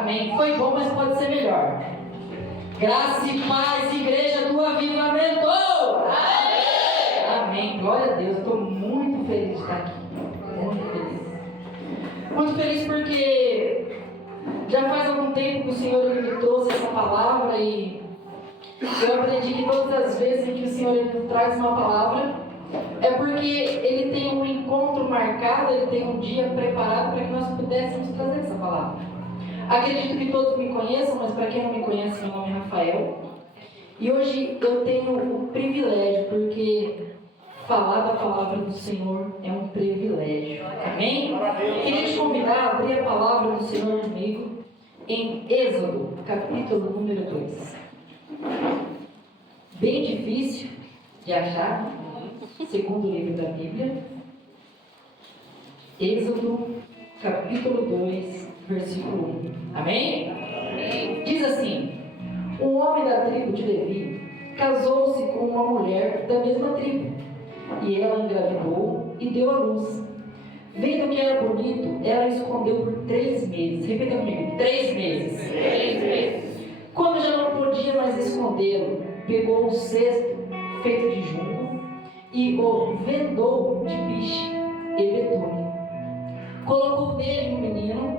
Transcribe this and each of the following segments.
Amém. Foi bom, mas pode ser melhor. Graça e paz, igreja do avivamento. Amém. Amém. Glória a Deus. Estou muito feliz de estar aqui. Muito feliz. Muito feliz porque já faz algum tempo que o Senhor me trouxe essa palavra e eu aprendi que todas as vezes em que o Senhor ele traz uma palavra é porque Ele tem um encontro marcado, Ele tem um dia preparado para que nós pudéssemos trazer essa palavra. Acredito que todos me conheçam, mas para quem não me conhece, meu nome é Rafael. E hoje eu tenho o privilégio, porque falar da palavra do Senhor é um privilégio. Amém? Queria te convidar a abrir a palavra do Senhor comigo em Êxodo, capítulo número 2. Bem difícil de achar, segundo livro da Bíblia. Êxodo, capítulo 2, versículo 1. Amém? Amém? Diz assim: um homem da tribo de Levi casou-se com uma mulher da mesma tribo, e ela engravidou e deu à luz. Vendo que era bonito, ela escondeu por 3 meses. Repita comigo: 3 meses. 3 meses. Quando já não podia mais escondê-lo, pegou um cesto feito de junco e o vendou de biche e betume. Colocou nele um menino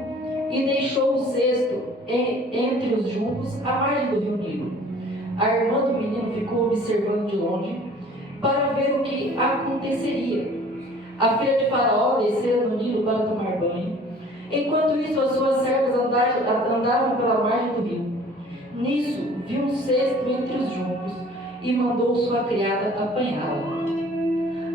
e deixou o cesto entre os juncos à margem do rio Nilo. A irmã do menino ficou observando de longe para ver o que aconteceria. A filha de Faraó descera no Nilo para tomar banho. Enquanto isso, as suas servas andavam pela margem do rio. Nisso, viu um cesto entre os juncos e mandou sua criada apanhá-la.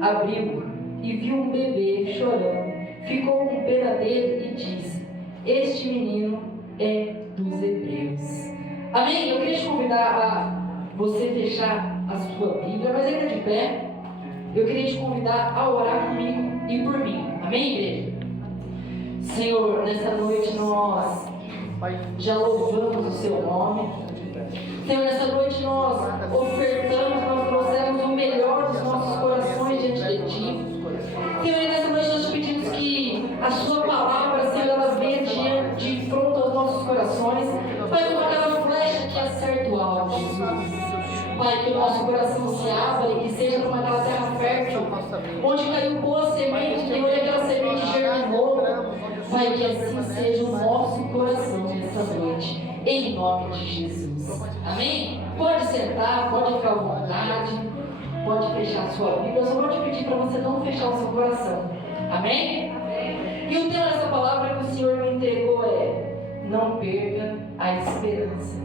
Abriu e viu um bebê chorando. Ficou com pena dele e disse: este menino é dos hebreus. Amém? Eu queria te convidar a você fechar a sua Bíblia, mas ainda de pé, eu queria te convidar a orar comigo e por mim. Amém, igreja? Senhor, nessa noite nós já louvamos o seu nome. Senhor, nessa noite nós ofertamos, nós trouxemos o melhor dos nossos corações diante de Ti. Senhor, nessa noite nós te pedimos que a Sua palavra, Senhor, ela venha de frente aos nossos corações, Pai, como aquela flecha que acerta o alvo, Jesus. Pai, que o nosso coração se abra e que seja como aquela terra fértil, onde caiu boa semente, Senhor, e aquela semente germinou. Pai, que assim seja o nosso coração nessa noite, em nome de Jesus. Amém? Pode sentar, pode ficar à vontade, pode fechar a sua Bíblia. Eu só vou te pedir para você não fechar o seu coração. Amém? E o tema dessa palavra que o Senhor me entregou é: não perca a esperança.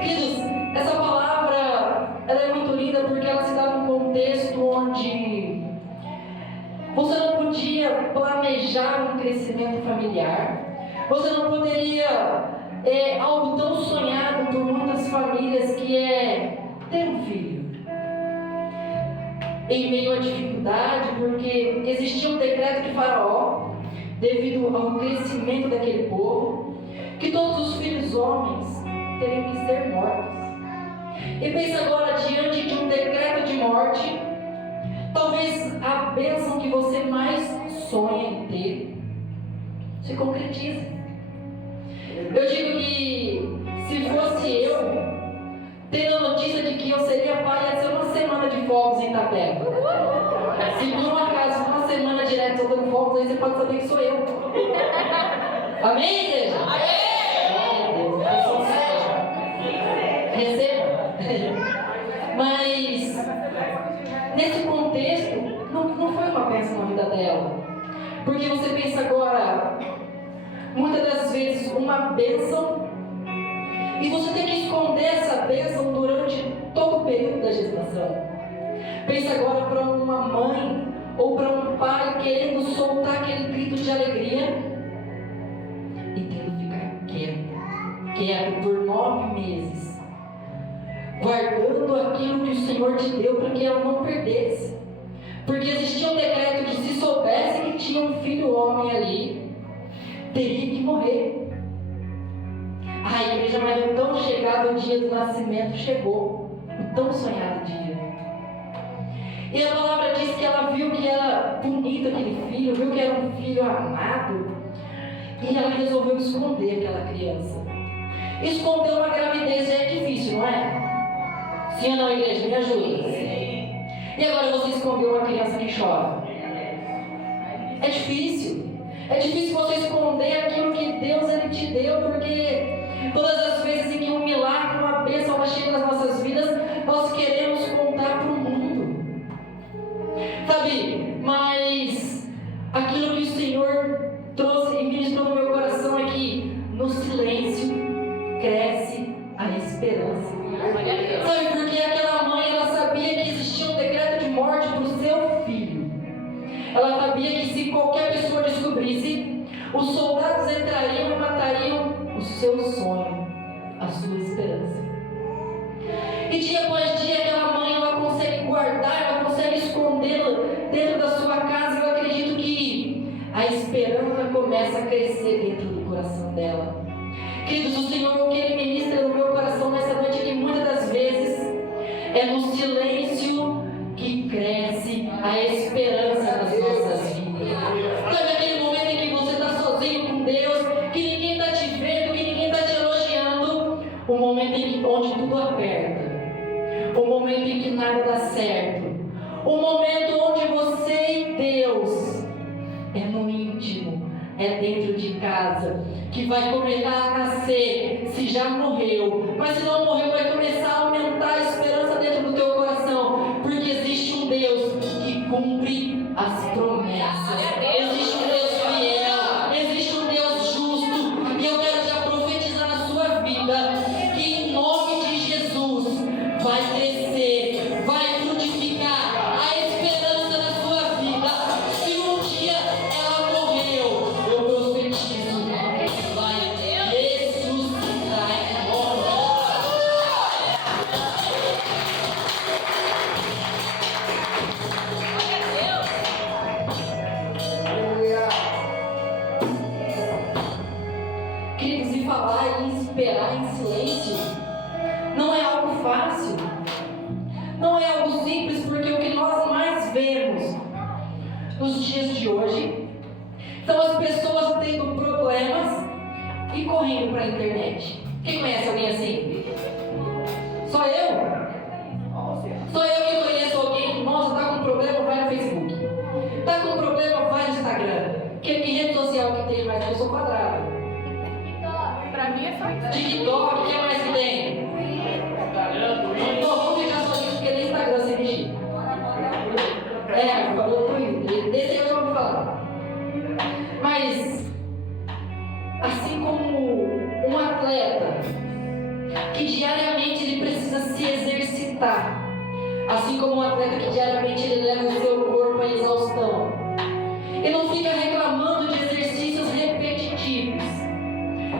Queridos, essa palavra ela é muito linda porque ela se dá num contexto onde você não podia planejar um crescimento familiar. Você não poderia algo tão sonhado por muitas famílias, que é ter um filho. Em meio à dificuldade, porque existia um decreto de Faraó, devido ao crescimento daquele povo, que todos os filhos homens teriam que ser mortos. E pensa agora, diante de um decreto de morte, talvez a bênção que você mais sonha em ter se concretize. Eu digo que se fosse eu, tendo a notícia de que eu seria pai, ia ser uma semana de fogos em Itapeva. Se por um acaso uma semana direto soltando fogos, aí você pode saber que sou eu. Amém, igreja? Amém! Receba. Mas nesse contexto, não foi uma bênção na vida dela. Porque você pensa agora, muitas das vezes, uma bênção, e você tem que esconder essa bênção durante todo o período da gestação. Pensa agora para uma mãe ou para um pai querendo soltar aquele grito de alegria e tendo que ficar quieto por 9 meses, guardando aquilo que o Senhor te deu para que ela não perdesse. Porque existia um decreto que, se soubesse que tinha um filho homem ali, teria que morrer. A igreja, mas o tão chegado o dia do nascimento chegou, o tão sonhado dia. E a palavra diz que ela viu que era bonito aquele filho, viu que era um filho amado. E ela resolveu esconder aquela criança. Esconder uma gravidez já é difícil, não é? Sim ou não, igreja? Me ajuda. E agora você escondeu uma criança que chora. É difícil. É difícil você esconder aquilo que Deus ele te deu, porque todas as vezes em que um milagre, uma bênção ela chega nas nossas vidas, nós queremos contar para o mundo. Sabe? Mas aquilo que o Senhor trouxe e ministrou no meu coração é que no silêncio cresce a esperança. Sabe? Porque aquela mãe, ela sabia que existia um decreto de morte para o seu filho. Ela sabia que se qualquer pessoa descobrisse, os soldados entrariam e matariam o seu sonho, a sua esperança. E dia após dia aquela mãe, ela consegue guardar, ela consegue escondê-la dentro da sua casa. E eu acredito que a esperança começa a crescer dentro do coração dela. Queridos, o Senhor, o que Ele ministra no meu coração nessa noite é que muitas das vezes é no silêncio que cresce a esperança das nossas vidas. Sabe aquele momento em que você está sozinho com Deus, que ninguém está te vendo, que ninguém está te elogiando, o momento onde tudo aperta, o momento em que nada dá certo, o momento onde você e Deus é no íntimo, é dentro de casa, que vai começar a nascer, se já morreu, mas se não morreu, vai começar a aumentar a esperança dentro do teu coração, porque existe um Deus que cumpre as promessas, existe um Deus fiel, existe um Deus justo, e eu quero já profetizar na sua vida, que em nome de Jesus, vai crescer, vai frutificar a esperança na sua vida. Se um dia ela morreu, eu profetizo, vai ressuscitar em nome. Queridos, e falar e esperar em silêncio não é algo fácil, não é algo simples, porque o que nós mais vemos nos dias de hoje são as pessoas tendo problemas e correndo para a internet. Quem conhece alguém assim? Só eu? Só eu que conheço alguém. Nossa, tá com problema, vai no Facebook. Tá com problema, vai no Instagram. Que rede social que tem mais? Eu sou quadrado. Pra mim é só isso. TikTok, o que mais que tem? Então vamos ficar sozinhos porque nem Instagram sem mexer. Falou Twitter. Desse eu já vou falar. Mas, assim como um atleta que diariamente ele precisa se exercitar, assim como um atleta que diariamente ele leva o seu corpo à exaustão, ele não fica reclamando de exercícios repetitivos,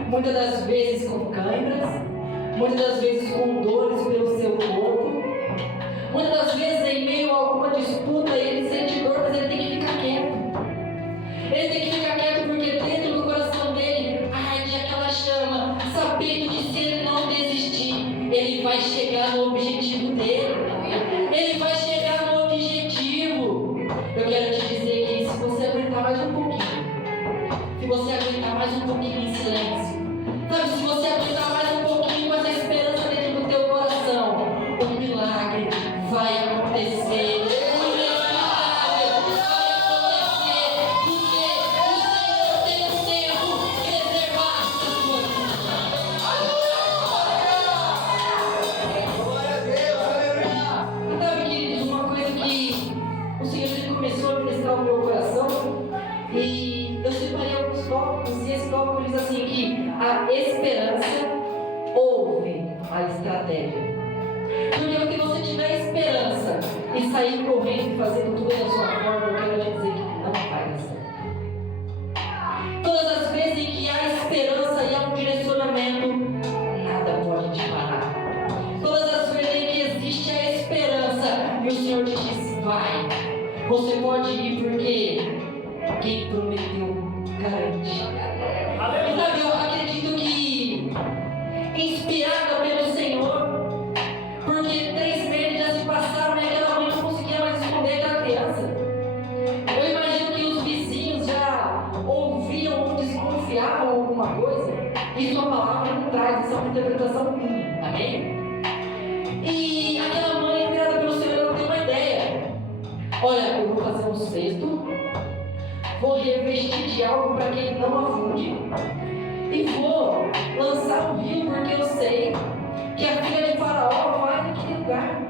muitas das vezes com câimbras, muitas das vezes com dores pelo seu corpo, muitas das vezes em meio a alguma disputa ele sente dor, mas ele tem que ficar quieto. Ele tem que ficar quieto porque dentro do coração dele arde aquela chama, sabendo que se ele não desistir, ele vai chegar no objetivo dele. Ele vai chegar no objetivo. Eu quero te dizer que se você aguentar mais um pouquinho, se você aguentar mais um pouquinho em silêncio, sabe, se você aguentar mais um pouquinho com essa esperança dentro do teu coração, o milagre vai acontecer. O inesperado vai acontecer, porque o Senhor tem um tempo reservado para a sua vida. E sabe, queridos, uma coisa que o Senhor ele começou a ministrar no meu coração, e eu separei alguns tópicos, e esse tópico diz assim que a esperança ouve a estratégia. Porque se você tiver esperança e sair correndo e fazendo tudo da sua forma, eu quero te dizer que não vai dar certo. Todas as vezes em que há esperança e há um direcionamento, nada pode te parar. Todas as vezes em que existe a esperança e o Senhor te diz, vai, você pode ir porque quem prometeu garante. E sabe, eu acredito que, inspirada pelo Senhor, porque 3 meses já se passaram e aquela mãe não conseguia mais esconder aquela criança. Eu imagino que os vizinhos já ouviam ou desconfiavam alguma coisa, e sua palavra não traz, isso é uma interpretação minha, amém? E aquela mãe, criada pelo Senhor, ela tem uma ideia. Olha, eu vou fazer um cesto, vou revestir de algo para que ele não afunde, e vou lançar um rio, porque eu sei que a filha de Faraó vai naquele lugar.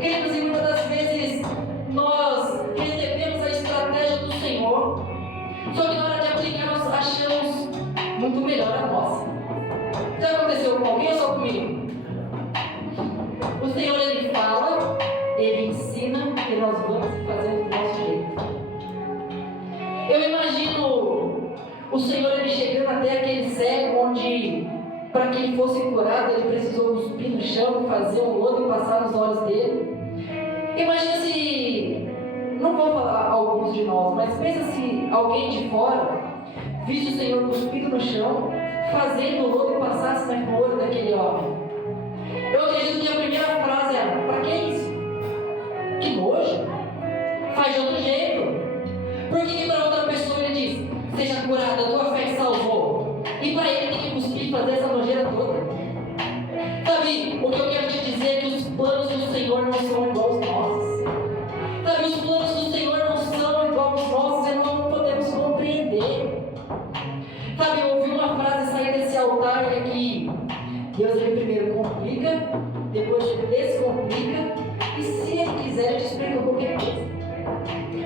Queridos, e muitas das vezes nós recebemos a estratégia do Senhor, só que na hora de aplicar nós achamos muito melhor a nossa. Já aconteceu com alguém ou só comigo? O Senhor, Ele fala, Ele ensina, e nós vamos fazer do nosso jeito. Eu imagino o Senhor, Ele chegando até aquele cego onde, para que ele fosse curado, ele precisou cuspir no chão, fazer um lodo e passar nos olhos dele. Imagina se, não vou falar alguns de nós, mas pensa se alguém de fora visse o Senhor cuspido no chão, fazendo o lodo e passasse no olho daquele homem. Eu acredito que a primeira frase era: para que isso? Que nojo? Faz de outro jeito. Por que para outra pessoa ele diz: seja curada, a tua fé te salvou? E para ele tem que cuspir e fazer essa nojeira toda? Sabe, o que eu quero te dizer é que os planos do Senhor não são igual aos nossos. Sabe, os planos do Senhor não são igual aos nossos e não podemos compreender. Sabe, eu ouvi uma frase sair desse altar e é que Deus, ele primeiro complica, depois ele descomplica, e se ele quiser, ele explica qualquer coisa.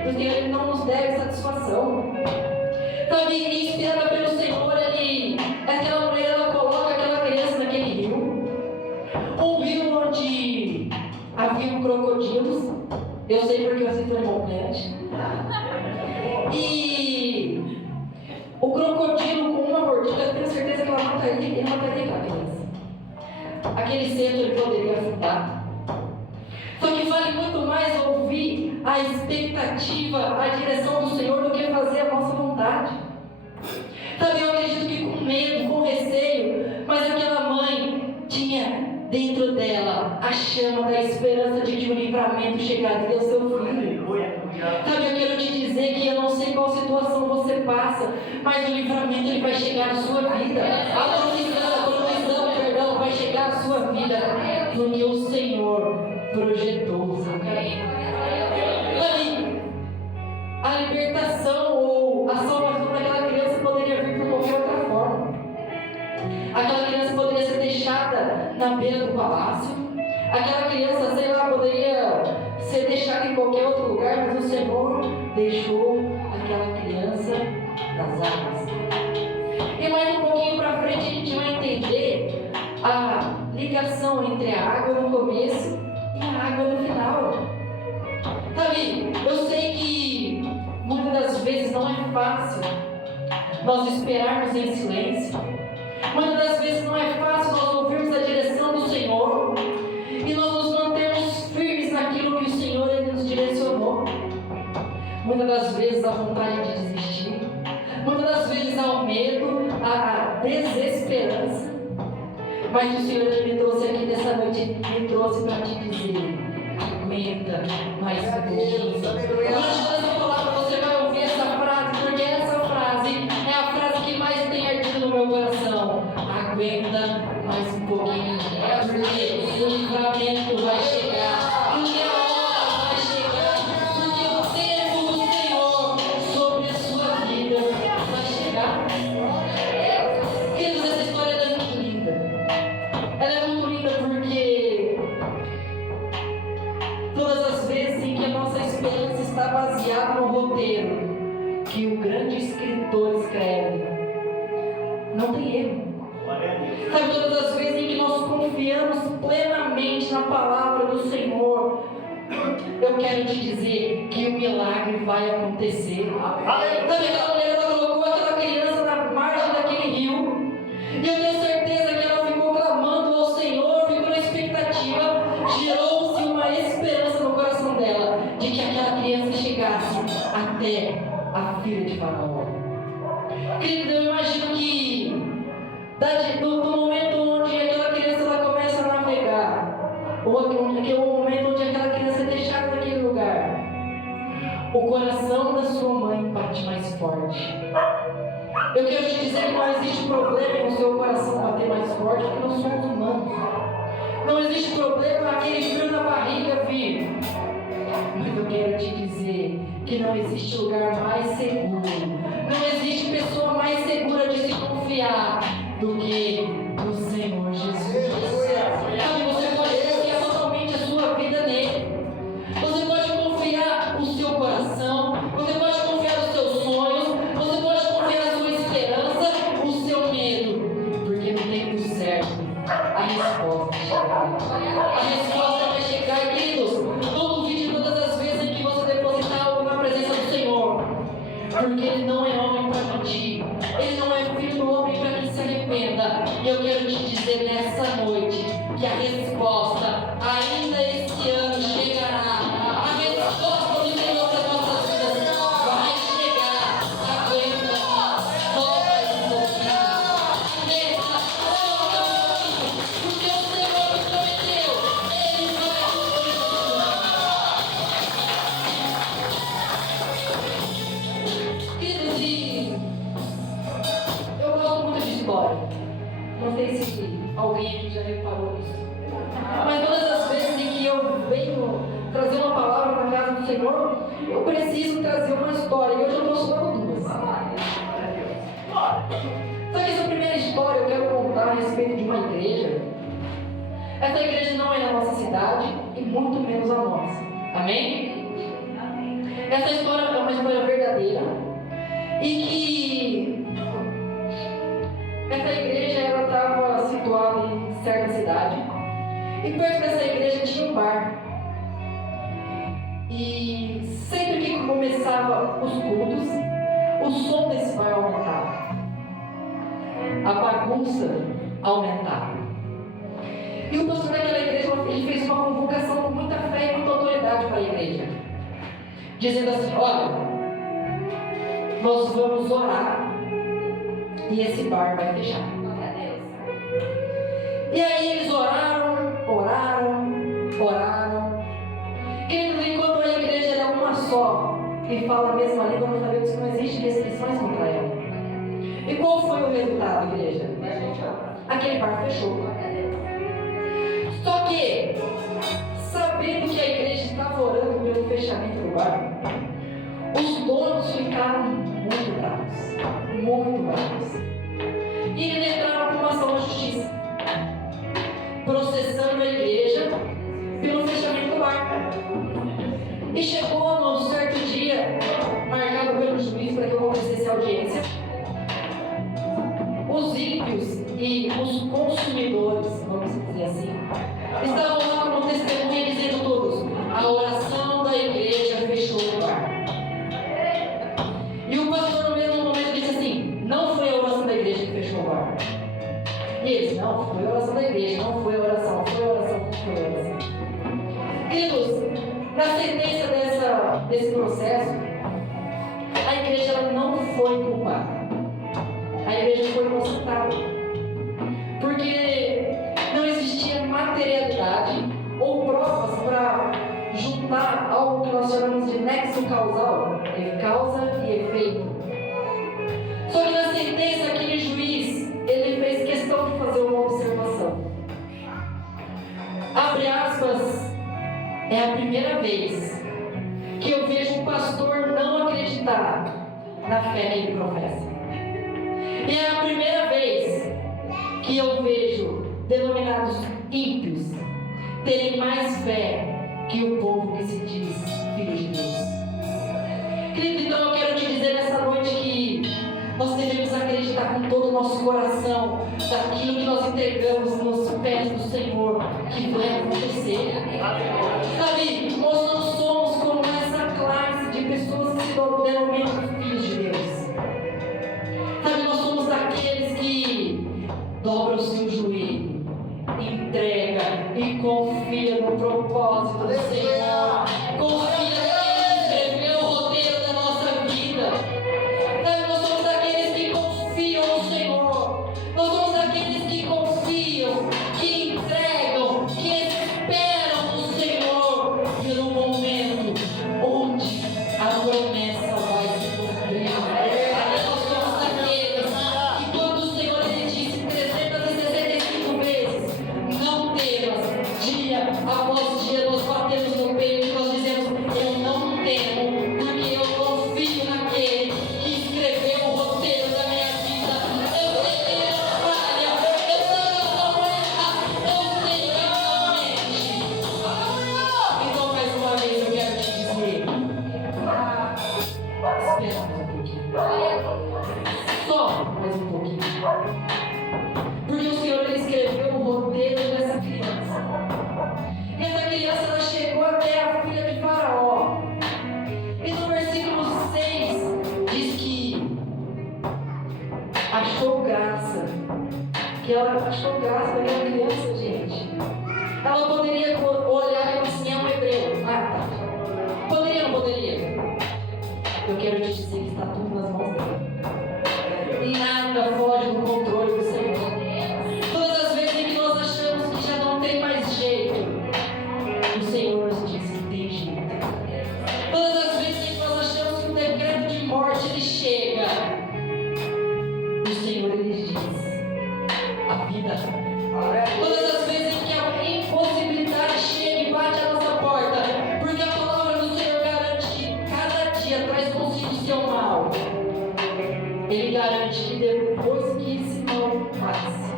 Porque ele não nos deve satisfação. Sabe, inspirada pelo Senhor, aquela mulher, ela coloca aquela criança naquele rio. Um rio onde havia crocodilos. Eu sei porque eu assisto Animal Planet. E o crocodilo, com uma mordida, eu tenho certeza que ele mataria aquela criança. Aquele centro ele poderia afundar. Só que vale muito mais ouvir a expectativa, a direção do Senhor, do que fazer a nossa vontade. Sabe, eu acredito que com medo, com receio, mas aquela mãe tinha dentro dela a chama da esperança de que o livramento chegaria ao seu filho. Sabe, eu quero te dizer que eu não sei qual situação você passa, mas o livramento ele vai chegar à sua vida. A provisão, perdão, vai chegar à sua vida, porque o Senhor projetou. Sabe, a libertação ou a salvação daquela criança poderia vir por qualquer outra forma. Aquela criança poderia ser deixada na beira do palácio. Aquela criança, sei lá, poderia ser deixada em qualquer outro lugar, mas o Senhor deixou aquela criança nas águas. E mais um pouquinho para frente a gente vai entender a ligação entre a água no começo e a água no final. Sabe, eu sei que muitas das vezes não é fácil nós esperarmos em silêncio. Muitas das vezes não é fácil nós ouvirmos a direção do Senhor e nós nos mantermos firmes naquilo que o Senhor ele nos direcionou. Muitas das vezes a vontade de desistir, muitas das vezes há o medo, a desesperança. Mas o Senhor ele me trouxe aqui nessa noite, me trouxe para te dizer: aguenta mais um pouquinho. Durante essa palavra você vai ouvir essa frase, porque essa frase é a frase que mais tem ardido no meu coração. Aguenta mais um pouquinho, porque o livramento vai chegar, porque a hora vai chegar, porque o tempo do Senhor sobre a sua vida vai chegar. Queridos, essa história é muito linda. Ela é muito linda porque todas as vezes em que a nossa esperança está baseada no roteiro que o grande escritor escreve, não tem erro. Sabe, todas as vezes em que nós confiamos plenamente na palavra do Senhor, eu quero te dizer que o milagre vai acontecer. Sabe, aquela mulher, ela colocou aquela criança na margem daquele rio, e eu tenho certeza que ela ficou clamando ao Senhor, ficou na expectativa, gerou-se uma esperança no coração dela, de que aquela criança chegasse até a filha de Faraó. Querido, eu imagino que do momento onde aquela criança ela começa a navegar, ou que é o momento onde aquela criança é deixada naquele lugar, o coração da sua mãe bate mais forte. Eu quero te dizer que não existe problema em o seu coração bater mais forte, porque nós somos humanos. Não existe problema aquele frio na barriga vir. Mas eu quero te dizer que não existe lugar mais seguro, não existe pessoa mais segura de se confiar do que no Senhor Jesus. Sabe, você pode confiar totalmente a sua vida nele. Você pode confiar o seu coração, você pode confiar os seus sonhos, você pode confiar a sua esperança, o seu medo, porque no tempo certo a resposta chegará. A resposta vai chegar, queridos. Não duvide todas as vezes em que você depositar algo na presença do Senhor, porque Ele não é homem para mentir, Ele não é filho do homem para que se arrependa. E eu quero te dizer nessa noite que a resposta ainda esse ano chegará. A resposta do Senhor para as nossas vidas vai chegar. Aguenta, só mais um pouquinho. Nessa, só mais um pouquinho, porque o Senhor nos prometeu, Ele vai cumprir. Queridos, e eu gosto muito de história. Não sei se alguém aqui já reparou nisso. Mas todas as vezes em que eu venho trazer uma palavra na casa do Senhor, eu preciso trazer uma história. E hoje eu trouxe logo duas. Só que essa primeira história eu quero contar a respeito de uma igreja. Essa igreja não é na nossa cidade e muito menos a nossa. Amém? Essa história é uma história verdadeira. E que essa igreja ela estava situada em certa cidade. E perto dessa igreja tinha um bar. E sempre que começava os cultos, o som desse bar aumentava. A bagunça aumentava. E o pastor daquela igreja ele fez uma convocação com muita fé e muita autoridade para a igreja. Dizendo assim, olha, nós vamos orar e esse bar vai fechar. E aí eles oraram. Queridos, enquanto a igreja era uma só e fala a mesma língua, nós sabemos que não existe restrições contra ela. E qual foi o resultado, igreja? Aquele bar fechou. Só que, sabendo que a igreja estava orando pelo fechamento do bar, os donos ficaram muito bravos. Muito bravos. E eles entraram com uma ação na justiça, processando a igreja pelo fechamento do bar. E chegou num certo dia, marcado pelo juiz para que acontecesse a audiência, os ímpios e os consumidores, vamos dizer assim, estavam lá como testemunha dizendo todos, a oração da igreja fechou o bar. E o pastor no mesmo momento disse assim, não foi a oração da igreja que fechou o bar. E eles, não, foi a oração da igreja, não foi a oração, não foi a oração, não foi a oração. Queridos, na sentença desse processo, a igreja ela não foi culpada. A igreja foi consultada. Porque não existia materialidade ou provas para juntar algo que nós chamamos de nexo causal, causa e efeito. Só que na sentença, aquele juiz, ele fez questão de fazer uma observação. Abre aspas, é a primeira vez que eu vejo um pastor não acreditar na fé que ele professa. E é a primeira vez que eu vejo denominados ímpios terem mais fé que o povo que se diz filho de Deus. Querido, então eu quero te dizer nessa noite que nós devemos acreditar com todo o nosso coração daquilo que nós entregamos nos pés do Senhor, que vai acontecer. Sabe, nós não somos como essa classe de pessoas que se denominam filhos de Deus. Sabe, nós somos daqueles que dobram o seu joelho, entrega e confia no propósito do Senhor. Confia que Ele escreveu o roteiro da nossa vida. Sabe, nós somos daqueles que confiam no Senhor. Nós somos daqueles que confiam, que entregam, que esperam no Senhor pelo momento onde a promessa vai se cumprir. mais um pouquinho. Porque o Senhor ele escreveu o roteiro dessa criança. E essa criança ela chegou até a filha de Faraó. E no versículo 6 diz que achou graça. Que ela achou graça daquela criança, gente. Ela poderia olhar e falar assim, é um hebreu. Ah, tá. Poderia ou não poderia? Eu quero te dizer que está tudo nas mãos dele. E nada foge do controle do Senhor. Todas as vezes que nós achamos que já não tem mais jeito, o Senhor nos diz que tem jeito. Todas as vezes que nós achamos que o decreto de morte ele chega, o Senhor ele diz a vida. Todas as vezes que a impossibilidade chega e bate a nossa porta, porque a palavra do Senhor garante que cada dia traz consigo seu mal. Ele garante que depois que esse mal passe,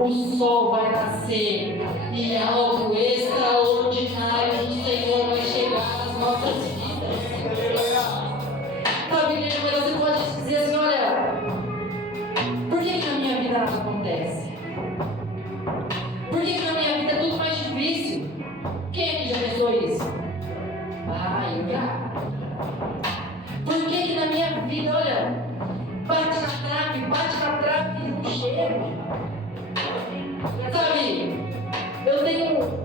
o sol vai nascer e algo extraordinário do Senhor vai chegar nas nossas vidas. Sabe, igreja, mas você pode dizer assim, olha, por que na minha vida nada acontece? Por que na minha vida é tudo mais difícil? Quem é que já pensou isso? Ah, eu já. Por que na minha vida, olha, bate na trave e não chega? Sabe, eu tenho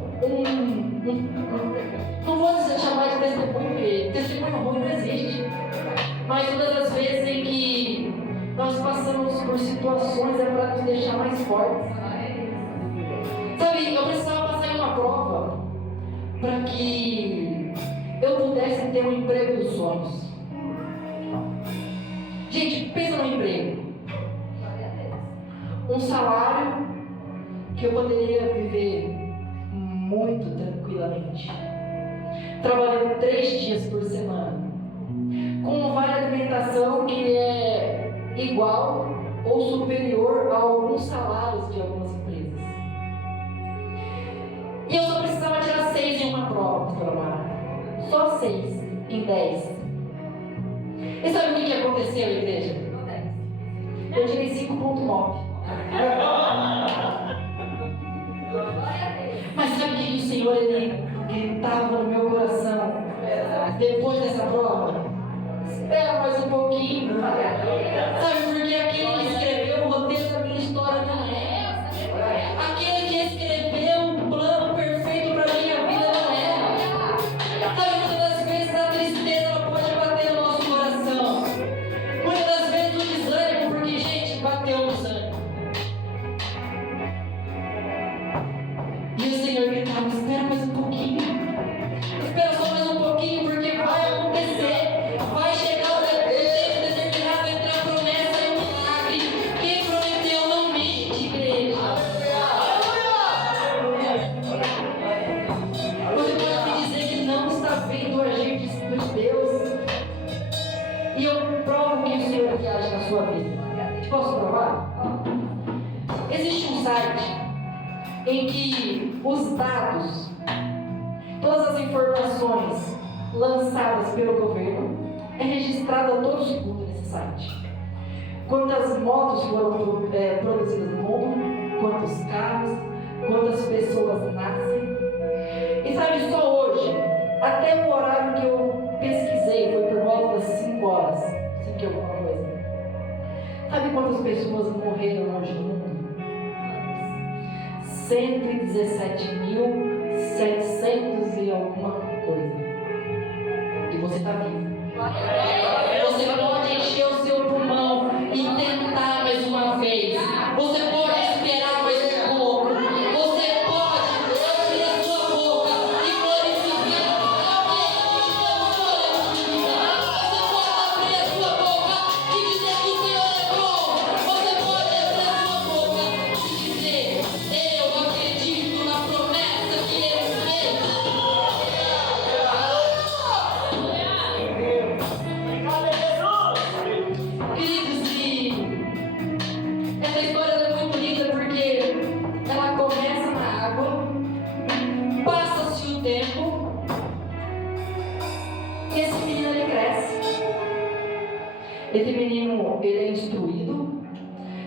não vou chamar de testemunho, porque testemunho ruim não existe. Mas todas as vezes em que nós passamos por situações é para nos deixar mais fortes. Sabe, eu precisava passar em uma prova para que eu pudesse ter um emprego dos sonhos. Gente, pensa no emprego. Um salário que eu poderia viver muito tranquilamente. Trabalhando 3 dias por semana. Com um vale de alimentação que é igual ou superior a alguns salários de algumas empresas. E eu só precisava tirar 6 em uma prova, pastora Mara. Só 6 em 10. E sabe o que aconteceu, igreja? Eu tirei 5,9. Mas sabe o que o Senhor ele gritava no meu coração depois dessa prova? Espera mais um pouquinho. Sabe por que aquele que escreveu o roteiro da minha história não é? Aquele que escreveu um plano perfeito para a minha vida não é. Sabe, muitas das vezes a tristeza ela pode bater no nosso coração. Muitas das vezes o desânimo, porque, gente, bateu o desânimo. E o Senhor gritava, espera mais um pouquinho. Espera só mais um pouquinho, porque vai acontecer. Vai chegar o tempo determinado entre a promessa e o milagre. Quem prometeu não mente, igreja. Você pode me dizer que não está vendo o agir de Deus. E eu provo que o Senhor age na sua vida. Posso provar? Existe um site em que os dados, todas as informações lançadas pelo governo é registrado a todo segundo nesse site. Quantas motos foram produzidas no mundo, quantos carros, quantas pessoas nascem. E sabe, só hoje, até o horário que eu pesquisei, foi por volta das 5 horas, 5 e alguma coisa. Sabe quantas pessoas morreram hoje no mundo? 117.700 e alguma coisa. E você está vivo. Você pode encher o seu pulmão e tentar mais uma vez. Você pode esperar mais um pouco. Você pode abrir a sua boca e glorificar aquele que te deu vitória. Você pode abrir a sua boca e dizer que o Senhor é bom. Você pode abrir a sua boca e dizer, eu acredito na promessa que Ele fez. Queridos, e essa história é muito linda porque ela começa na água, passa-se o tempo e esse menino ele cresce. Esse menino ele é instruído,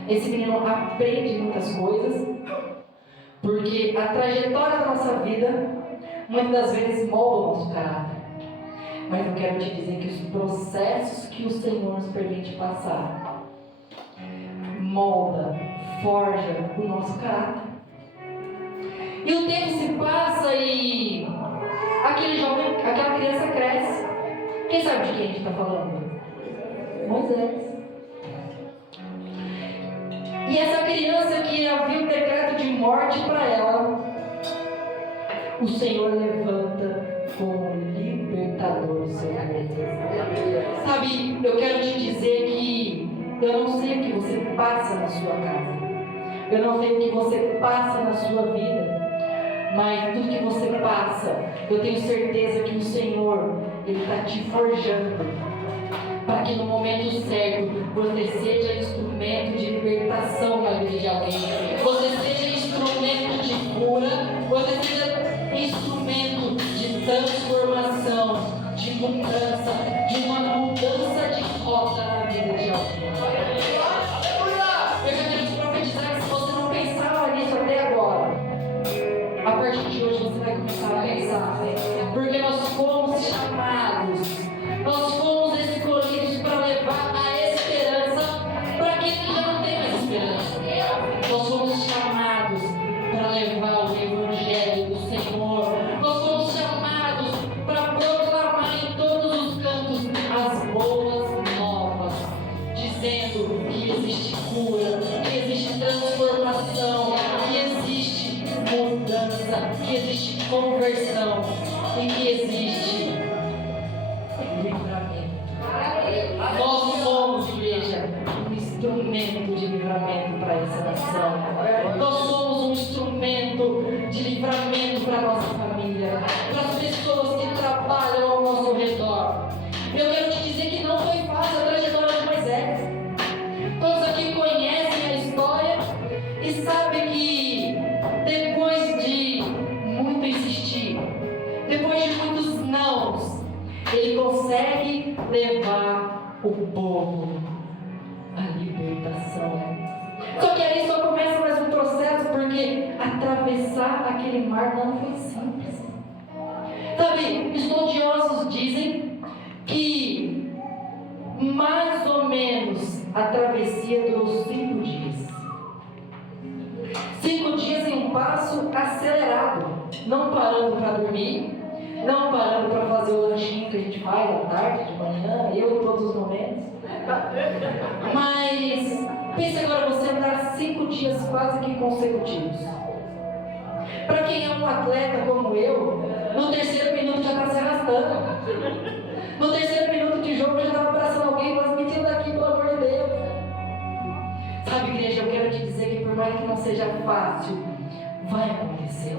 esse menino aprende muitas coisas, porque a trajetória da nossa vida muitas das vezes molda o nosso caráter. Mas eu quero te dizer que os processos que o Senhor nos permite passar molda, forja o nosso caráter. E o tempo se passa e aquela criança cresce. Quem sabe de quem a gente está falando? Moisés. E essa criança que havia um decreto de morte para ela, o Senhor levanta como libertador do seu povo. Sabe, eu quero te dizer que eu não sei o que você passa na sua casa, eu não sei o que você passa na sua vida, mas tudo que você passa, eu tenho certeza que o Senhor, Ele está te forjando, para que no momento certo, você seja instrumento de libertação na vida de alguém, você seja instrumento de cura, você seja instrumento de transformação, de mudança, de uma mudança de rota na vida de alguém. Eu já quero te profetizar que se você não pensava nisso até agora, a partir de hoje você vai começar a pensar, porque nós fomos chamados, nós fomos escolhidos para levar a esperança para quem já não tem mais esperança. Nós fomos chamados para levar o Evangelho do Senhor. Nós fomos chamados para proclamar em todos os cantos as boas novas, dizendo que existe cura, que existe transformação, que existe mudança, que existe conversão e que existe livramento. Nós somos, igreja, um instrumento de livramento para essa nação. Nós somos um instrumento de livramento para a nossa família, para as pessoas que trabalham ao nosso redor. Eu quero te dizer que não foi fácil a trajetória de Moisés. Todos aqui conhecem a história e sabem que depois de muito insistir, depois de muitos nãos, ele consegue levar o povo à libertação. Só que aí só começa mais um processo, porque atravessar aquele mar não foi simples. Sabe, estudiosos dizem que mais ou menos a travessia durou 5 dias. 5 dias em um passo acelerado, não parando para dormir, não parando para fazer o lanchinho que a gente faz à tarde, de manhã, eu em todos os momentos. Mas pense agora você andar 5 dias quase que consecutivos. Para quem é um atleta como eu, no terceiro minuto já está se arrastando. No terceiro minuto de jogo eu já estava abraçando alguém e falando, me tira daqui, pelo amor de Deus. Sabe, igreja, eu quero te dizer que por mais que não seja fácil, vai acontecer.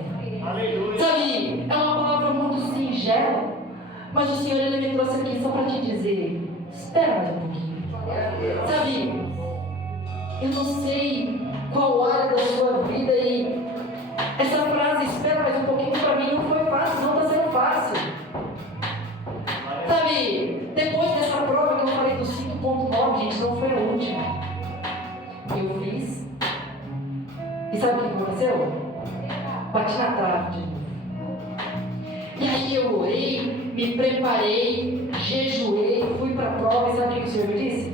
Sabe, é uma palavra muito singela, mas o Senhor, Ele me trouxe aqui só para te dizer, espera mais um pouquinho. Sabe, eu não sei qual área da sua vida e essa frase, espera mais um pouquinho, para mim não foi fácil, não está sendo fácil. Sabe, depois dessa prova que eu falei do 5.9, gente, não foi a última. Eu fiz. E sabe o que aconteceu? Bati na trave de novo. E aí eu orei, me preparei, jejuei, fui para a prova e sabe o que o Senhor me disse?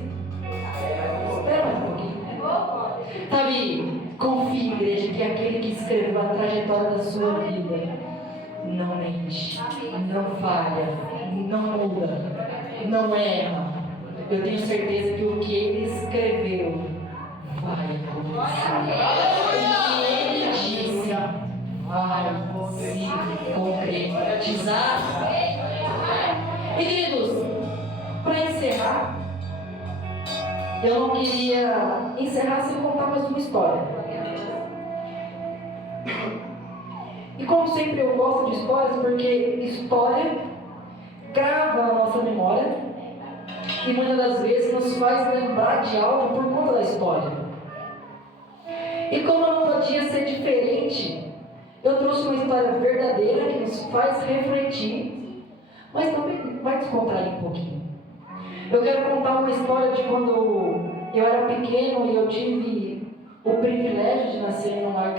Espera mais um pouquinho. Sabe, confie, igreja, que aquele que escreveu a trajetória da sua vida não mente, não falha, não muda, não erra. Eu tenho certeza que o que Ele escreveu vai acontecer. O que Ele disse vai se concretizar. E queridos, para encerrar, eu não queria encerrar sem contar mais uma história. E como sempre eu gosto de histórias, porque história grava a nossa memória e muitas das vezes nos faz lembrar de algo por conta da história. E como não podia ser diferente, eu trouxe uma história verdadeira que nos faz refletir, mas também vai descontrair um pouquinho. Eu quero contar uma história de quando eu era pequeno e eu tive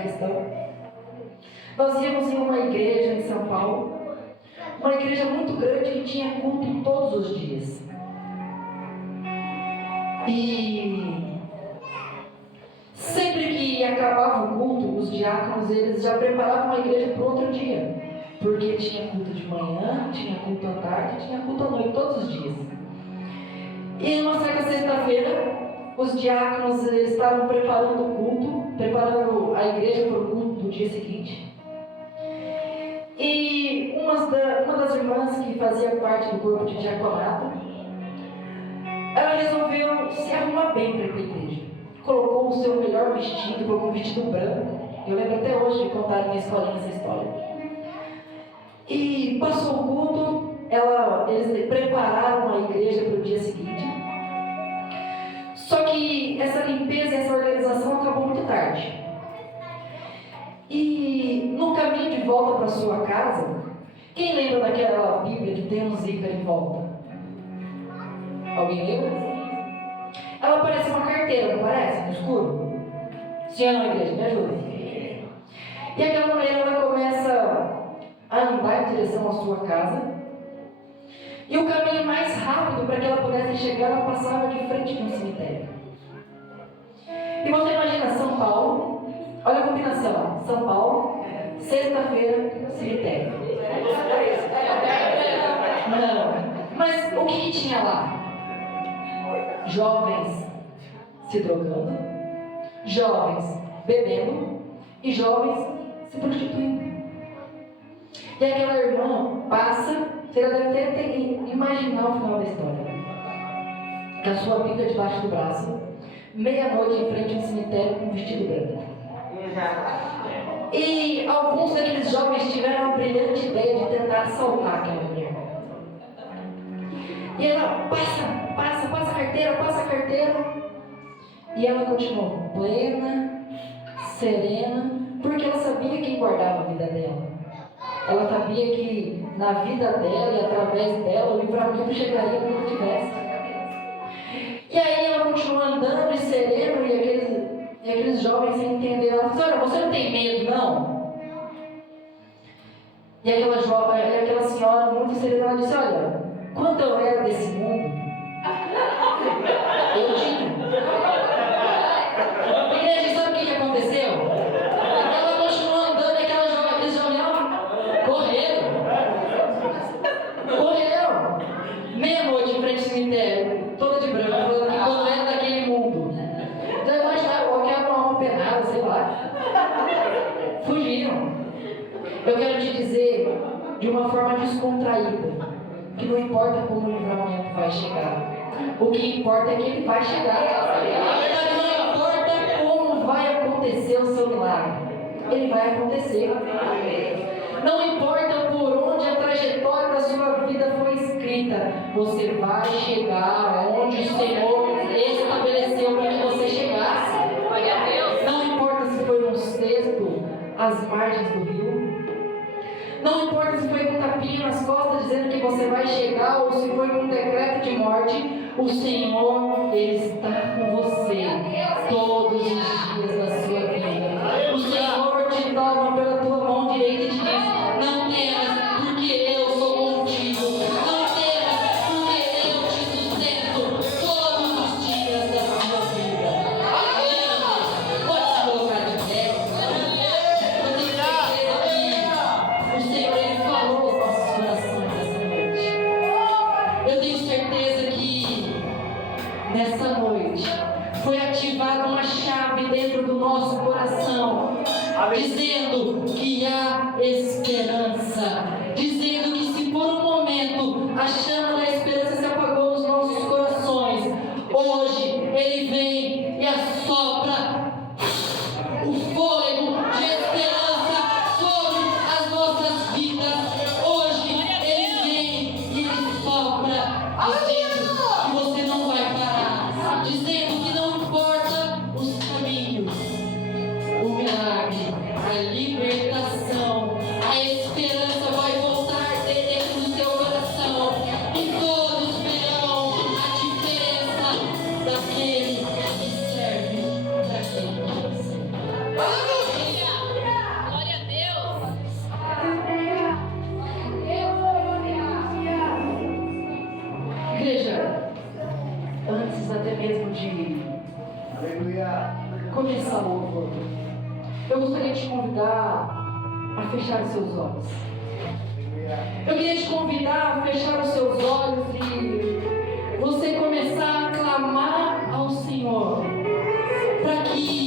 questão. Nós íamos em uma igreja em São Paulo, uma igreja muito grande que tinha culto todos os dias. E sempre que acabava o culto, os diáconos eles já preparavam a igreja para o outro dia, porque tinha culto de manhã, tinha culto à tarde, tinha culto à noite, todos os dias. E numa certa sexta-feira, os diáconos eles estavam preparando o culto, preparando a igreja para o culto do dia seguinte. E uma das irmãs que fazia parte do corpo de diaconato, ela resolveu se arrumar bem para ir para a igreja. Colocou o seu melhor vestido, colocou um vestido branco. Eu lembro até hoje de contar na minha escolinha essa história. E passou o culto, eles prepararam a igreja para o dia seguinte. Só que essa limpeza, essa organização acabou muito tarde. E no caminho de volta para sua casa, quem lembra daquela Bíblia que tem um zíper em volta? Alguém lembra? Ela parece uma carteira, não parece? No escuro? Senhora, igreja, me ajuda. E aquela mulher, ela começa a andar em direção à sua casa. E o caminho mais rápido para que ela pudesse chegar, ela passava de frente de um cemitério. E você imagina São Paulo, olha a combinação, São Paulo, sexta-feira, cemitério. Não, mas o que tinha lá? Jovens se drogando, jovens bebendo e jovens se prostituindo. E aquela irmã passa, você já deve ter imaginar o final da história. Com a sua Bíblia debaixo do braço, meia-noite em frente a um cemitério com um vestido branco. E alguns daqueles jovens tiveram a brilhante ideia de tentar assaltar aquela mulher. E ela passa a carteira. E ela continuou plena, serena, porque ela sabia quem guardava a vida dela. Ela sabia que na vida dela e através dela o livramento chegaria onde ela estivesse. E aí ela continuou andando e serena, e aqueles jovens sem entender. Ela disse: olha, você não tem medo, não? E aquela senhora muito serena, ela disse: olha, quando eu era desse mundo, eu tinha. Igreja, sabe o que aconteceu? Ela continuou andando e aqueles jovens correram. Meia-noite em frente ao cemitério, toda de branco, falando que quando era daquele mundo. Então eu imaginava qualquer uma alma penada, sei lá. Fugiram. Eu quero te dizer de uma forma descontraída que não importa como o livramento vai chegar. O que importa é que ele vai chegar. Não importa como vai acontecer o seu milagre. Ele vai acontecer. Não importa por onde a trajetória da sua vida foi escrita. Você vai chegar onde o Senhor estabeleceu para que você chegasse. Não importa se foi num cesto às margens do rio. Não importa se foi com um tapinha nas costas dizendo que você vai chegar ou se foi com um decreto de morte. O Senhor, Ele está com você todos os dias da sua vida. O Senhor te toma pela tua mão direita e te diz: não temas, porque eu sou contigo. Não temas, porque eu te sustento todos os dias da sua vida. Pode se colocar de pé. Eu tenho certeza que o Senhor, Ele falou aos nossos corações essa noite. Eu tenho certeza que nessa noite foi ativada uma chave dentro do nosso coração, dizendo que há esperança, dizendo que se por um momento a chama da esperança se apagou nos nossos corações, hoje Ele vem e assopra o fôlego de esperança sobre as nossas vidas. Hoje Ele vem e Ele sopra, dizendo que você não vai parar, dizendo que não importa os caminhos, o milagre, a libertação, a esperança vai voltar dentro do seu coração. começar louvando. Eu gostaria de te convidar a fechar os seus olhos. Eu queria te convidar a fechar os seus olhos e você começar a clamar ao Senhor para que